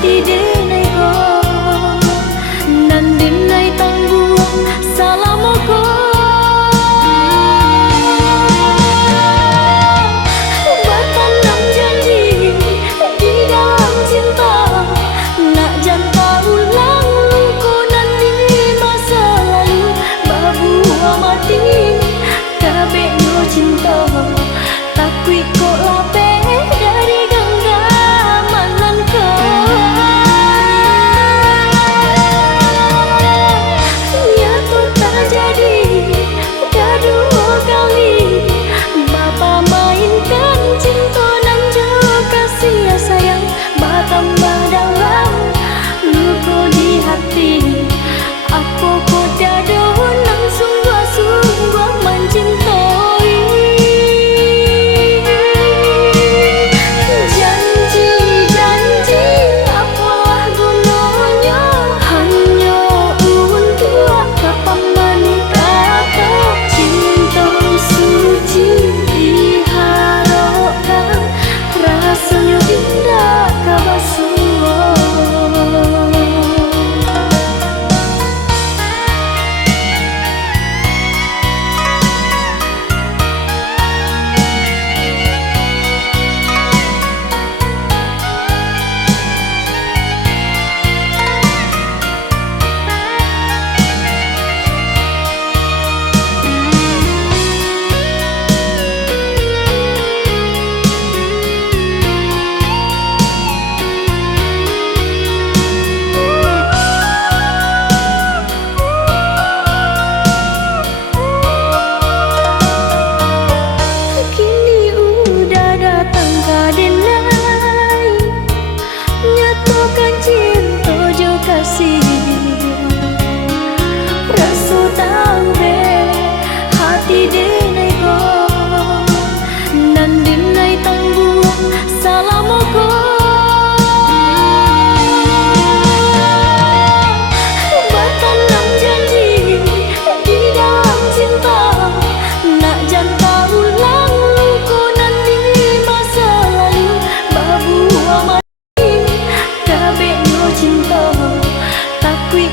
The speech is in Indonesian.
hati denai ko nan denai tanggung salam ko bertanam janji di dalam cinta nak janta ulang ko nan di masa lalu babu amati kabe no cinta takui ko lape dari genggaman ko nyatu tak jadi kedua kali Bapa mainkan cinta dan juga kasih sayang bertambah dalam luka di hati aku kok dado nang sungguh-sungguh mencintai janji-janji apalah gunanya hanya untuk kapan menikah cinta suci diharapkan rasanya indah kabasuh. Kini udah datang kadenai nyatukan cinta jo kasih rasa tahu hati denai ko nan denai tanggung salam ko bertanam janji di dalam cinta nak janta ulang luka nan di masa lalu babu amati kabe no cinta takui